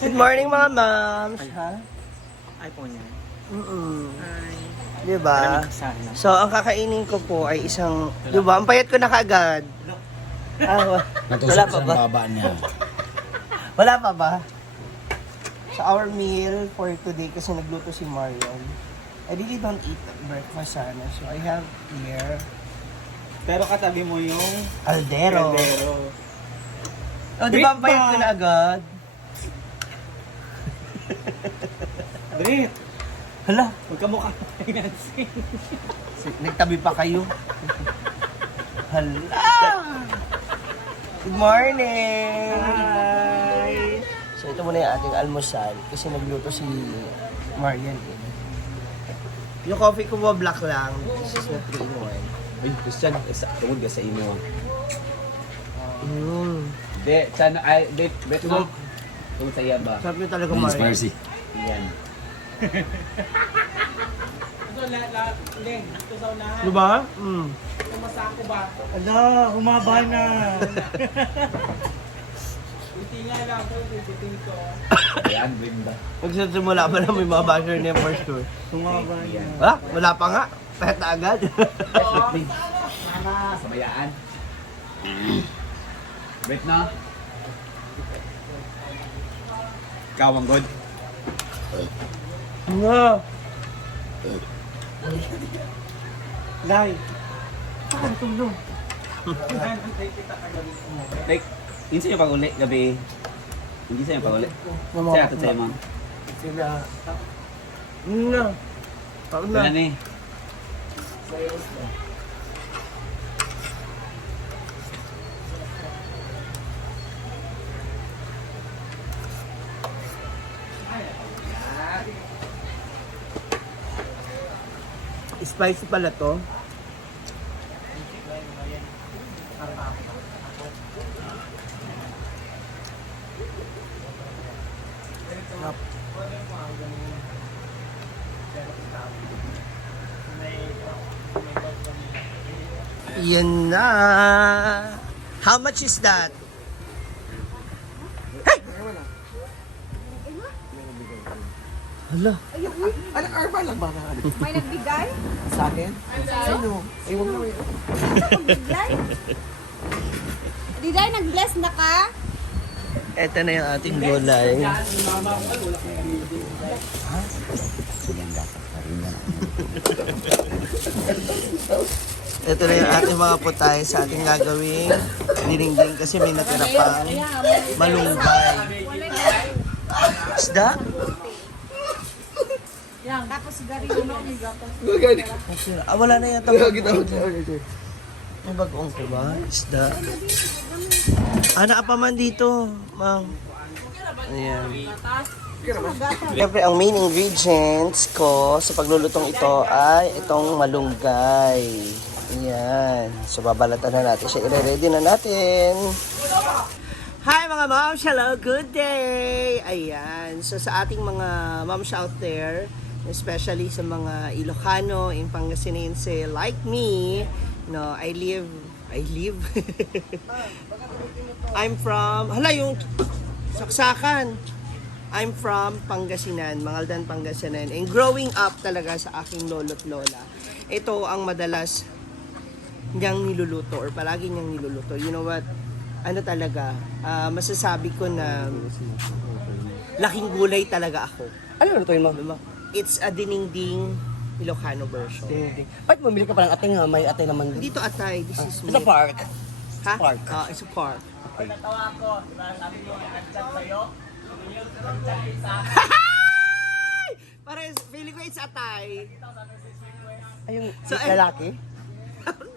Good morning mga moms. Ha? iPhone yan. Ay. Maraming Diba? kasana. So, ang kakainin ko po ay isang... Diba? Ang payat ko na kaagad. Wala Natusok pa sa ba? baba niya. Wala pa ba? So, our meal for today, kasi nagluto si Marian. I really don't eat breakfast sana. So, I have here Pero katabi mo yung Aldero. Caldero. Oh, di ba ang payat ko na agad? Brit, Hala, magkamukha financing. nagtabi pa kayo. Hala! Good morning! Hi! So ito muna yung ating almusal kasi nagluto si Marian. Yung coffee ko ba black lang? This is not 3-in-1. Uy, Christian, tungod ka sa imo. Hindi, sana, ay, bet mo. Tungod sa iya ba? Sabi niyo talaga Means Marian. mercy. Yan. Ito sa unahan. Diba? Masako ba? Ala, humaba na. Hindi nga lang ko, tipitin ko. Yan, Brenda. Magsisimula pa lang may mga basher niya for sure. Humaba Yan. Ha? Wala pa nga. Pahit na agad. Sabayaan. Bet na. Ikaw ang good. Nga. Lai. Like, hindi sa'yo pag-uli gabi. Hindi sa'yo pag-uli. Sa'yo ato sa'yo, ma'am. Sila. Nga. Ako na. Wala ni. Spicy pala to. Yan na. How much is that? Hey! Hala. May nagbigay? Sa akin? Sino? Ewan na rin. Nagbigay? Diday, nag-bless na ka? Ito na yung ating gulay. Ito na yung ating mga putay sa ating gagawing dinengdeng kasi may natira pang malunggay. Isda? Tapos sigarilyo no, may gatos. Wala na yata. May bagong ko ba? Isda? Anak pa man dito, ma'am. Ayan. Siyempre, ang main ingredients ko sa paglulutong ito ay itong malunggay. Ayan. So, babalatan na natin siya. I-ready na natin. Hi mga moms! Hello! Good day! Ayan. So, sa ating mga moms out there, especially sa mga Ilocano and Pangasinense like me, no, I live I'm from, hala yung saksakan. I'm from Pangasinan, Mangaldan, Pangasinan. And growing up talaga sa aking lolo't lola, ito ang madalas niyang niluluto or palagi niyang niluluto. You know what? Ano talaga, masasabi ko na laking gulay talaga ako. Ano lutuin mo? It's a dinengdeng Ilocano version. Ba't bumili ka pa ng ating may atay naman? Hindi to atay, this is It's a meat. park. Ha? Pork. It's a pork. Para feeling ko it's atay. Ay, yung So, lalaki?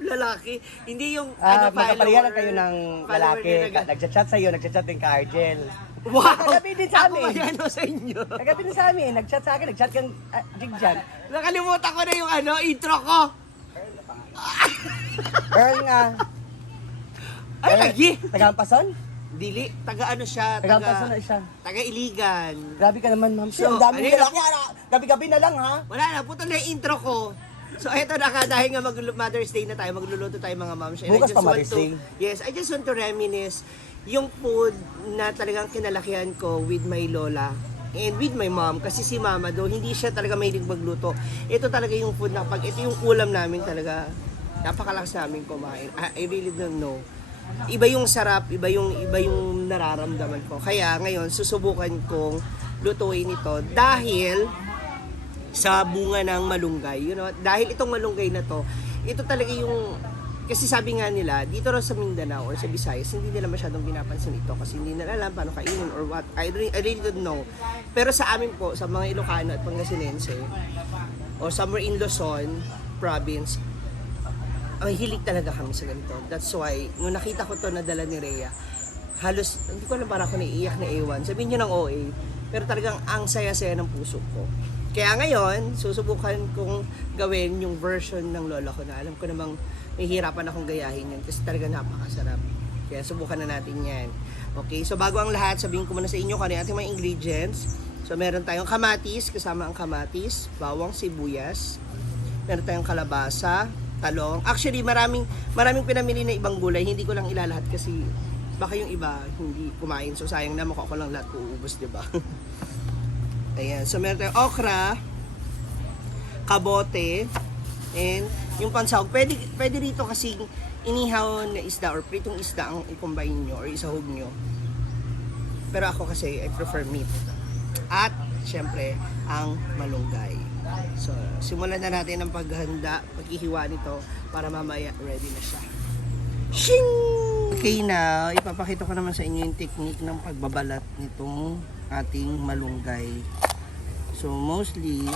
Lalaki. Hindi yung Magkapalihan kayo ng follower lalaki. na Nagchat-chat sa'yo, nagchat-chat din ka, Argel. Wow! Kagabi din sa amin. Ako yan sa inyo. Kagabi din sa amin, nagchat sa akin, nagchat kang Jigjan. Nakalimutan ko na yung intro ko. Earl nga. Ay, lagi. Tagampason? Dili. Taga ano siya? Tagampason na siya. Taga Iligan. Grabe ka naman, ma'am. So, Ang dami ano ng lalaki. Gabi-gabi na lang, ha? Wala na, puto na yung intro ko. So, eto na dahil nga Mother's Day na tayo, magluluto tayo mga moms. And Bukas I just pa want Mother's to- Day. Yes, I just want to reminisce yung food na talagang kinalakihan ko with my lola and with my mom, kasi si mama do hindi siya talaga mahilig magluto. Ito talaga yung food na pag ito yung ulam namin talaga, napakalakas namin kumain. I really don't know. Iba yung sarap, iba yung nararamdaman ko. Kaya ngayon susubukan kong lutuin ito dahil sa bunga ng malunggay. You know, dahil itong malunggay na to, ito talaga yung, kasi sabi nga nila, dito raw sa Mindanao or sa Visayas, hindi nila masyadong pinapansin ito kasi hindi nila alam paano kainin or what. I really don't know. Pero sa amin po, sa mga Ilocano at Pangasinense, or somewhere in Luzon province, ay hilig talaga kami sa ganito. That's why, nung nakita ko to na dala ni Rhea, halos, hindi ko alam, parang ako naiiyak na ewan. Sabihin nyo ng OA, pero talagang ang saya-saya ng puso ko. Kaya ngayon, susubukan kong gawin yung version ng lola ko na alam ko namang may hirapan akong gayahin yan kasi talaga napakasarap. Kaya subukan na natin yan. Okay, so bago ang lahat, sabihin ko muna sa inyo kung ano yung ating mga ingredients. So meron tayong kamatis, kasama ang kamatis, bawang, sibuyas. Meron tayong kalabasa, talong. Actually, maraming pinamili na ibang gulay. Hindi ko lang ilalahat kasi baka yung iba hindi kumain. So sayang na mukha ko lang lahat uubos, di ba? Ayan. So meron tayong okra, kabote, and yung pansahog. Pwede rito kasi inihaw na isda or pritong isda ang i-combine nyo or isahog nyo. Pero ako kasi, I prefer meat. At, syempre, ang malunggay. So, simulan na natin ang paghanda, paghihiwa nito para mamaya ready na siya. Shing! Okay na, ipapakita ko naman sa inyo yung technique ng pagbabalat nitong ating malunggay. So, mostly,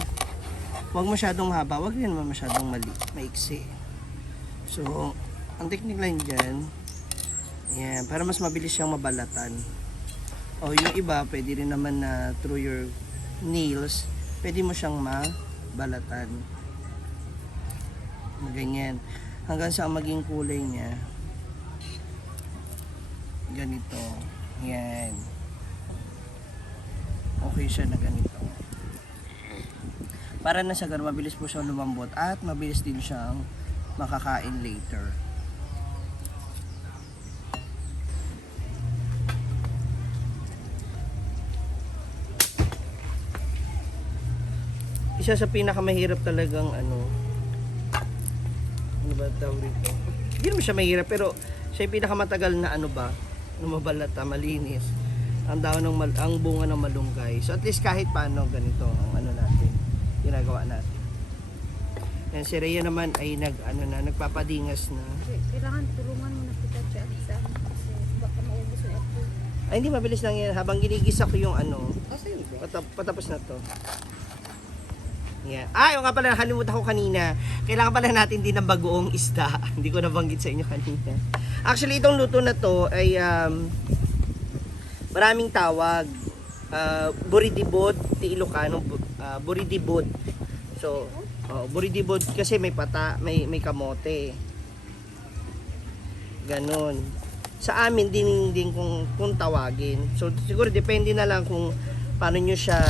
huwag masyadong haba, huwag rin naman masyadong maiksi. So, ang technique lang dyan, yan, para mas mabilis siyang mabalatan. O yung iba, pwede rin naman na through your nails, pwede mo siyang mabalatan. Ganyan. Hanggang sa maging kulay niya. Ganito. Yan. Okay siya na ganito. Para na sa ganun, mabilis po siyang lumambot at mabilis din siyang makakain later. Isa sa pinakamahirap talagang ano ba tawag dito? Hindi naman siya mahirap pero siya yung pinakamatagal na ano ba, na mabalata, malinis. Ang daon ng ang bunga ng malunggay. So at least kahit paano ganito ang ano natin, ginagawa natin. And si Rhea naman ay nagpapadingas na. Kailangan tulungan mo na kita dyan sa kasi baka maubos yung apple. Ay hindi, mabilis lang yan. Habang ginigisa ko yung ano, patapos na to. Yan. Yung nga pala, nakalimutan ko kanina. Kailangan pala natin din ng bagoong isda. Hindi ko nabanggit sa inyo kanina. Actually, itong luto na to ay maraming tawag. Buridibod, ti Ilocano, buridibod. So, buridibod kasi may pata, may kamote. Ganon. Sa amin din kung tawagin. So, siguro depende na lang kung paano nyo siya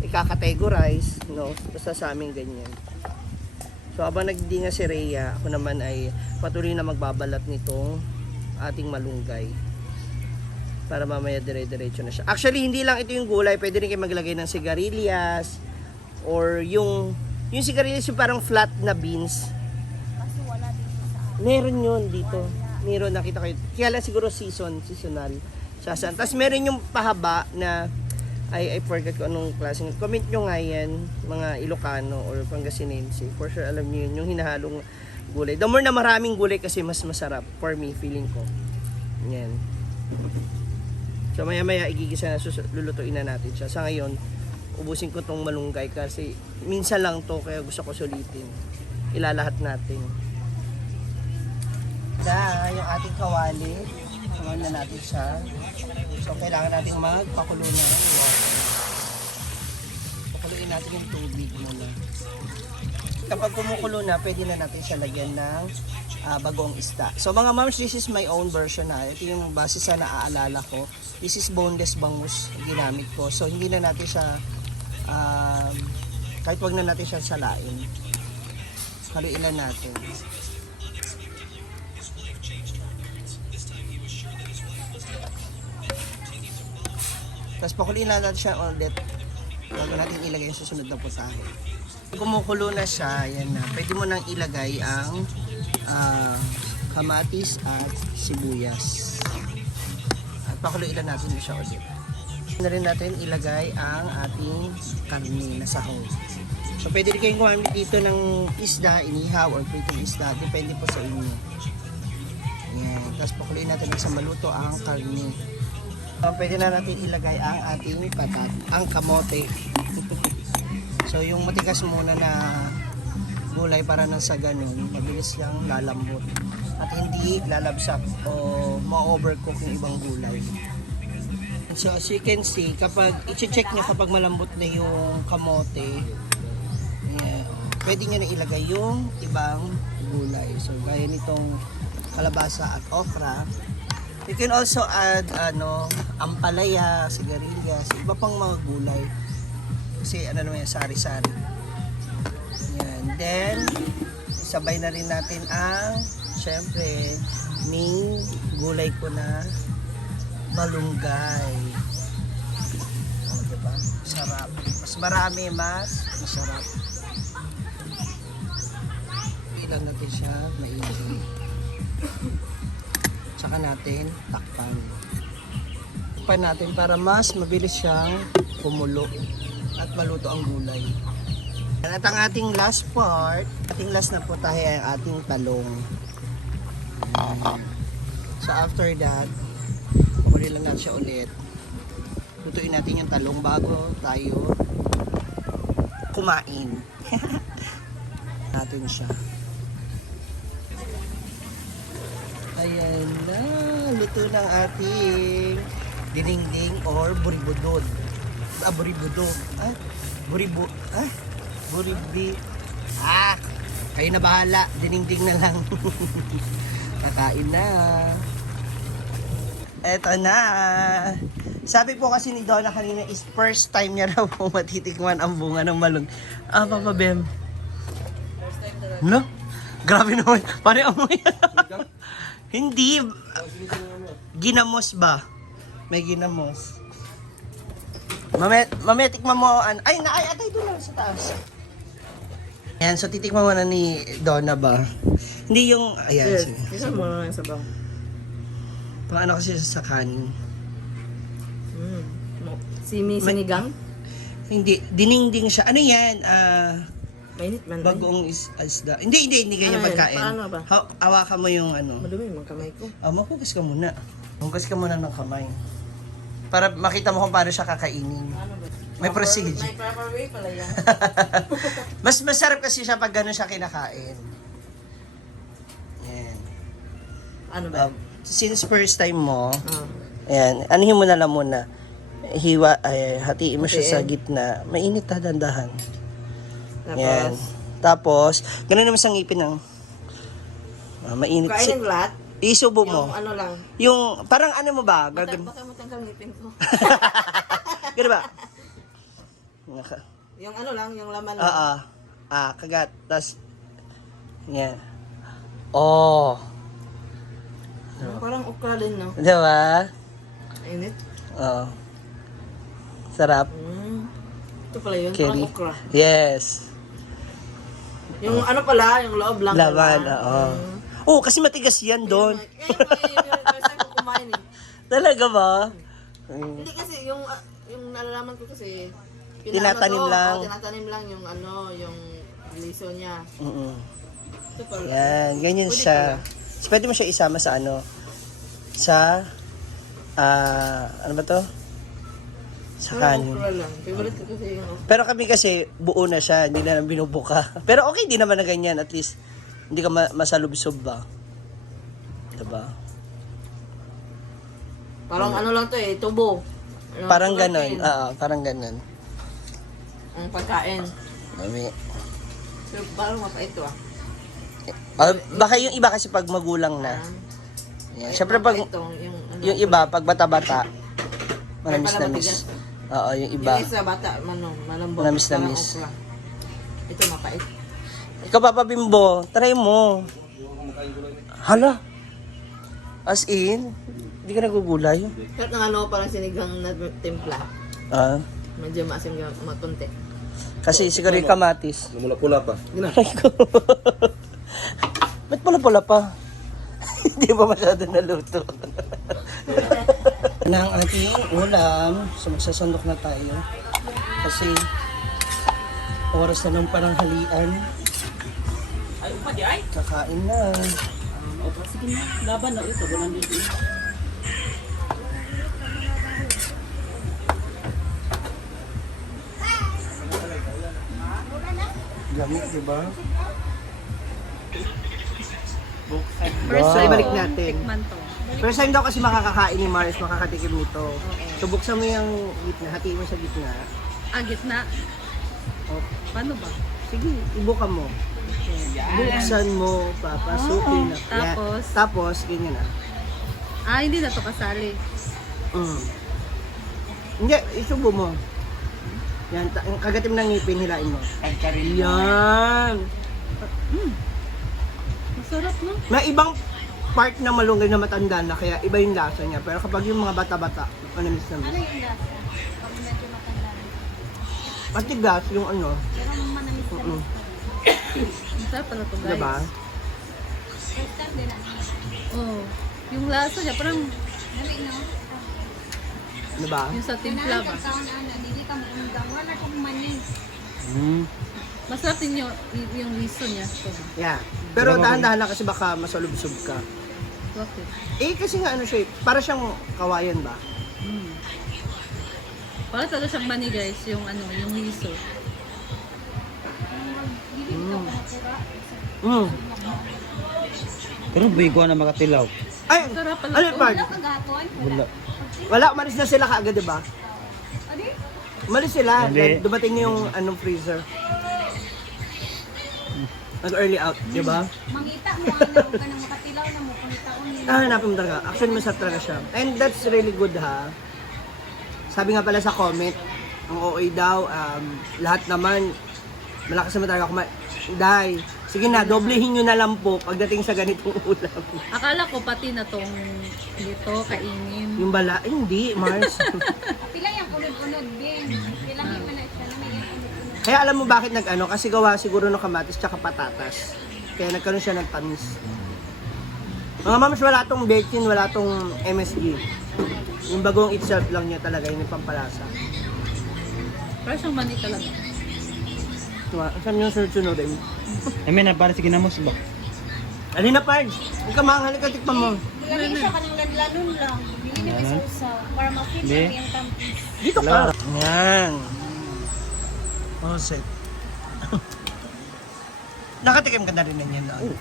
i-categorize, no? Basta sa amin ganyan. So habang nagdinga si Rhea, ako naman ay patuloy na magbabalat nitong ating malunggay para mamaya dire-diretso na siya. Actually, hindi lang ito yung gulay, pwede rin kayo maglagay ng sigarilyas or yung sigarilyas yung parang flat na beans. Kasi wala dito sa akin. Meron yun dito. Meron, nakita kayo. Kaya lang siguro seasonal. Tapos meron yung pahaba na I forgot ko anong klaseng. Comment nyo nga yan, mga Ilocano or Pangasinense. For sure, alam nyo yun, yung hinahalong gulay. The more na maraming gulay kasi mas masarap. For me, feeling ko. Yan. So, maya-maya, igigisa na, lulutuin na natin siya. Sa ngayon, ubusin ko tong malunggay kasi minsan lang to, kaya gusto ko sulitin. Ilalahat natin. Yung ating kawali. Sunod na natin siya. So, kailangan natin magpakulo na ng water. Pakuluin natin yung tubig muna. Kapag kumukulo na, pwede na natin siya lagyan ng bagong isda. So, mga moms, this is my own version na. Ito yung base sa naaalala ko. This is boneless bangus ginamit ko. So, hindi na natin siya, kahit wag na natin siya salain. Haluin na natin. Tapos pakuliin lang natin siya ulit. Bago natin ilagay yung susunod na putahe. Kumukulo na siya, yan na. Pwede mo nang ilagay ang kamatis at sibuyas. At pakuloyin lang natin siya ulit. Na rin natin ilagay ang ating karne na sahog. So pwede rin kayong gumamit dito ng isda, inihaw or pritong isda. Depende po sa inyo. Yan. Tapos pakuloyin natin sa maluto ang karne. Pwede na natin ilagay ang ating patat, ang kamote. So yung matigas muna na gulay para nang sa ganun, mabilis lang lalambot. At hindi lalabsak o ma-overcook yung ibang gulay. So as you can see, kapag i-check nyo kapag malambot na yung kamote, yeah, pwede nyo na ilagay yung ibang gulay. So gaya nitong kalabasa at okra. You can also add ampalaya, sigarilyas, iba pang mga gulay. Kasi naman yan, sari-sari. Yan. Then, sabay na rin natin ang, syempre, main gulay ko na malunggay. O, diba? Sarap. Mas marami, mas masarap. Ilan natin siya, maigi. Tsaka natin takpan. Takpan natin para mas mabilis siyang kumulo at maluto ang gulay. At ang ating last part, ating last na putahe ay ating talong. So after that, pakuloyin lang natin siya ulit. Lutuin natin yung talong bago tayo kumain. Natin siya. Ayan na, luto ng ating dinengdeng or buribudod. Buribudod. Buribri. Kayo na bahala. Dinengdeng na lang. Kakain na. Eto na. Sabi po kasi ni Donna kanina is first time niya raw po matitikman ang bunga ng malung. Papa Bem. No? Grabe naman. Pare amoy. Hindi. Ginamos ba? May ginamos. Mametikman mo. Ay, atay doon lang sa taas. Ayan, so titikman mo na ni Donna ba? Hindi yung, ayan. Yes, isa mo na yung sabaw. Paano kasi sa kanin? Sinigang? Hindi, diningding siya. Ano yan? Mainit man. Bagoong isda. Hindi ganyan Ano yan? pagkain. Paano ba? Hawakan mo yung Madumi yung kamay ko. Maghugas ka muna. Maghugas ka muna ng kamay. Para makita mo kung paano siya kakainin. May procedure. May proper way pala yan. Mas masarap kasi siya pag gano'n siya kinakain. Yan. Ano ba? Since first time mo, Ah. ayan, anuhin mo na lang muna. Hatiin mo siya sa gitna. Mainit ha, dandahan. Yan. Tapos, gano'n naman sa ngipin ng mainit. Kain ng lahat? Isubo mo. Yung ano lang. Yung, parang ano mo ba? Baka matanggal ngipin ko. Gano'n ba? Yung ano lang, yung laman lang. Kagat. Tapos, yan. Oh. Parang okra din, no? Diba? Init. Oo. Sarap. Ito pala yun, Kelly. parang okra. Yes. Yung ano pala, yung loob lang. Laban, pala. oo. Oh, kasi matigas yan doon. First time ko kumain eh. Talaga ba? Hindi kasi, yung nalalaman ko kasi, Tinatanim lang. Tinatanim lang yung ano, yung liso niya. Ito pala. Yan, ganyan Pwede siya. pala. So, pwede mo siya isama sa ano? Sa, ano ba to? Sa kanin. Okra lang. Favorite ko kasi yung okra. Pero kami kasi, buo na siya, hindi na lang binubuka. Pero okay, di naman na ganyan. At least, hindi ka masalubsob ba? Diba? Parang ano lang to eh, tubo. Ano, Parang sugar ganon. cane. Parang ganon. Ang pagkain. Mami. So, parang mapait to ah. Baka yung iba kasi pag magulang na. Yan. Siyempre pag, Mapait to, ano, yung iba, pag bata-bata, manamis pala namis. Oo, yung iba. Yung isa bata, malambot. Manamis parang namis. okra. Ito mapait. Ikaw, Papa Bimbo, try mo. Hala. As in, Hindi ka nagugulay? Kahit ng ano, parang sinigang na timpla. Ah, Medyo maasim ka makunti. kasi siguro yung kamatis. Namula-pula pa. Aray ko. Ba't pala pa? Hindi pa masyado naluto. Na ang ating ulam. So magsasandok na tayo. Kasi oras na ng pananghalian. Ay, upadi ay. Kakain na. Sige na, laban na ito. Walang dito. Gamit, di ba? First So, time ibalik ko natin. tikman to. First time daw kasi makakakain ni Mars, makakatikim nito. So buksan mo yung gitna, hatiin mo sa gitna. Gitna. Oh, Paano ba? sige, ibuka mo. Buksan mo, papasukin na. Yan. Tapos? Tapos, ganyan na. Hindi na to kasali. Hindi, isubo mo. Yan, yung kagatim ng ngipin, hilain mo. Yan. Masarap, no? May ibang part ng malunggay na matanda na, kaya iba yung lasa niya. Pero kapag yung mga bata-bata, manamis na Ano yung lasa? Pag medyo matanda rin. Matigas yung ano. Pero manamis na rin. Masarap pala to, guys. Diba? First time din Oo. Yung lasa niya, parang Diba? yung sa timpla ba? Masarap din yung liso niya. So, Yeah. Pero dahan-dahan lang kasi baka masalubsob ka. bakit? Kasi nga ano siya, para siyang kawayan ba? Para talaga siyang mani, guys, yung yung liso. Pero bigo na makatilaw. Ay! Masarap pala Ano to. part? Wala. Wala, umalis na sila kaagad, diba? Umalis sila, dahil dumating na yung anong freezer. Nag-early out, diba? Mangita mo, huwag ka nang makatilaw na mo, pangita ko nila. Hanapin mo talaga. Actually, masarap talaga siya. And that's really good, ha? Sabi nga pala sa comment, ang OA daw, lahat naman, malakas naman talaga kumain. Dahil, sige na, doblehin nyo na lang po pagdating sa ganitong ulam. Akala ko pati na tong dito, kainin. Yung bala, hindi, Mars. Pila yung unod-unod din. Pila yung na siya na may unod-unod. Kaya alam mo bakit nag-ano? Kasi gawa siguro ng kamatis tsaka patatas. Kaya nagkaroon siya ng tamis. Mga mams, wala tong baking, wala tong MSG. Yung bagong itself lang niya talaga, yung pampalasa. Parang siyang mani talaga. Diba? Saan yung sunod-sunodin? May na para sige na mo ba? Alin na, Pards? Huwag ka mahal, halika tikman mo. Lagi siya kanang lanlanon lang. Hindi na may sausaw. Para makita Hindi. mo yung tampis. Dito ka. Yan. Oh, set. Nakatikim ka na rin yan doon.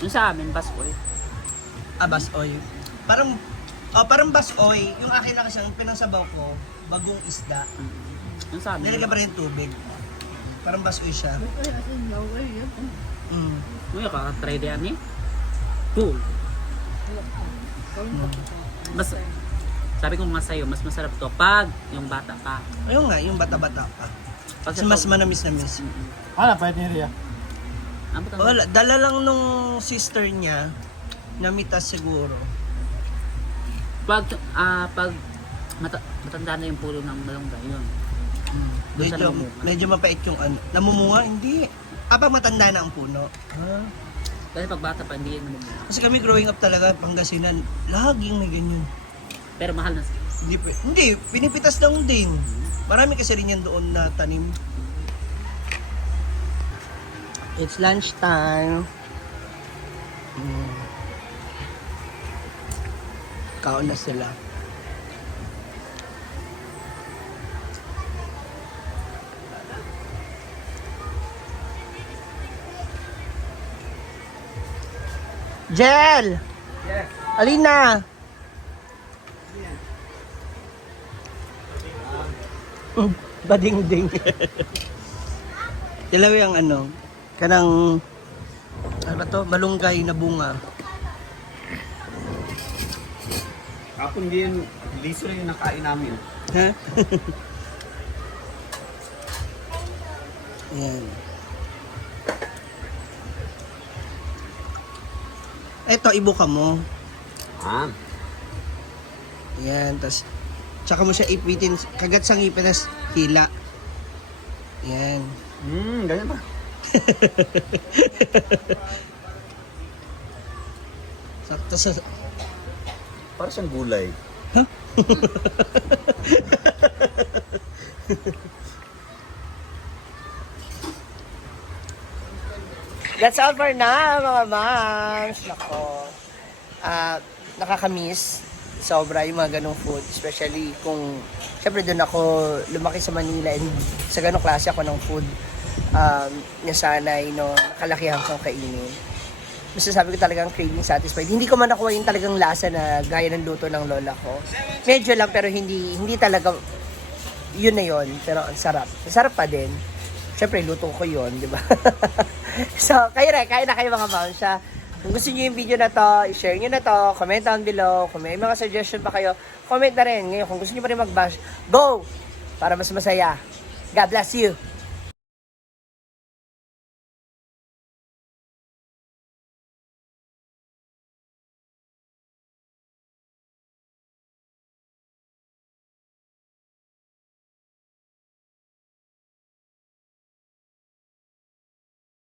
Yung sa amin, Baskoy. Basoy. Parang basoy. Yung akin na kasi, ang pinangsabaw ko, bagong isda. Yung sa amin. Nilagyan pa rin tubig. Parang basoy siya. Ay, as in, no way. Ngayon ka, try din yan eh. Cool. Mas, sabi ko nga sa'yo, mas masarap to pag yung bata pa. Ayun nga, yung bata-bata pa. Pag Kasi mas manamis-namis. Pwede niya Ria. Wala, dala lang nung sister niya, namitas siguro. Pag matanda na yung pulo ng malunggay yun. Doon sa Medyo, namumunga. medyo mapait yung ano. Namumunga? Hindi. Pag matanda na ang puno. Kasi pag bata pa, hindi yan namumunga. Kasi kami growing up talaga, Pangasinan, laging may ganyan. Pero mahal na. Hindi, pinipitas lang din. Marami kasi rin yan doon na tanim. It's lunchtime. Kaon na sila. Jel! Yes. Alina! Bading-ding. Dilaw yung ano, kanang, ano ba to, malunggay na bunga. Ako hindi yun, liso lang yung nakain namin. Ha? Ayan. Eto, ibuka mo. Ah. Yan, tas tsaka mo siya ipitin, kagat sa ngipin, tas hila. Yan. Ganyan ba? Sakto sa... Para siyang gulay. That's all for now, mga moms. Nako. Nakakamiss. Sobra yung mga ganong food. Especially kung, syempre doon ako lumaki sa Manila and sa ganong klase ako ng food. Nasanay, no, kalakihan kong kainin. Masasabi ko talagang craving satisfied. Hindi ko man nakuha yung talagang lasa na gaya ng luto ng lola ko. Medyo lang pero hindi talaga yun na yun. Pero ang sarap. Ang sarap pa din. Siyempre, luto ko yun, di ba? So, kayo na kayo mga moms. Kung gusto niyo yung video na to, i-share niyo na to, comment down below. Kung may mga suggestion pa kayo, comment na rin. Ngayon, kung gusto niyo pa rin mag-bash, go! Para mas masaya. God bless you!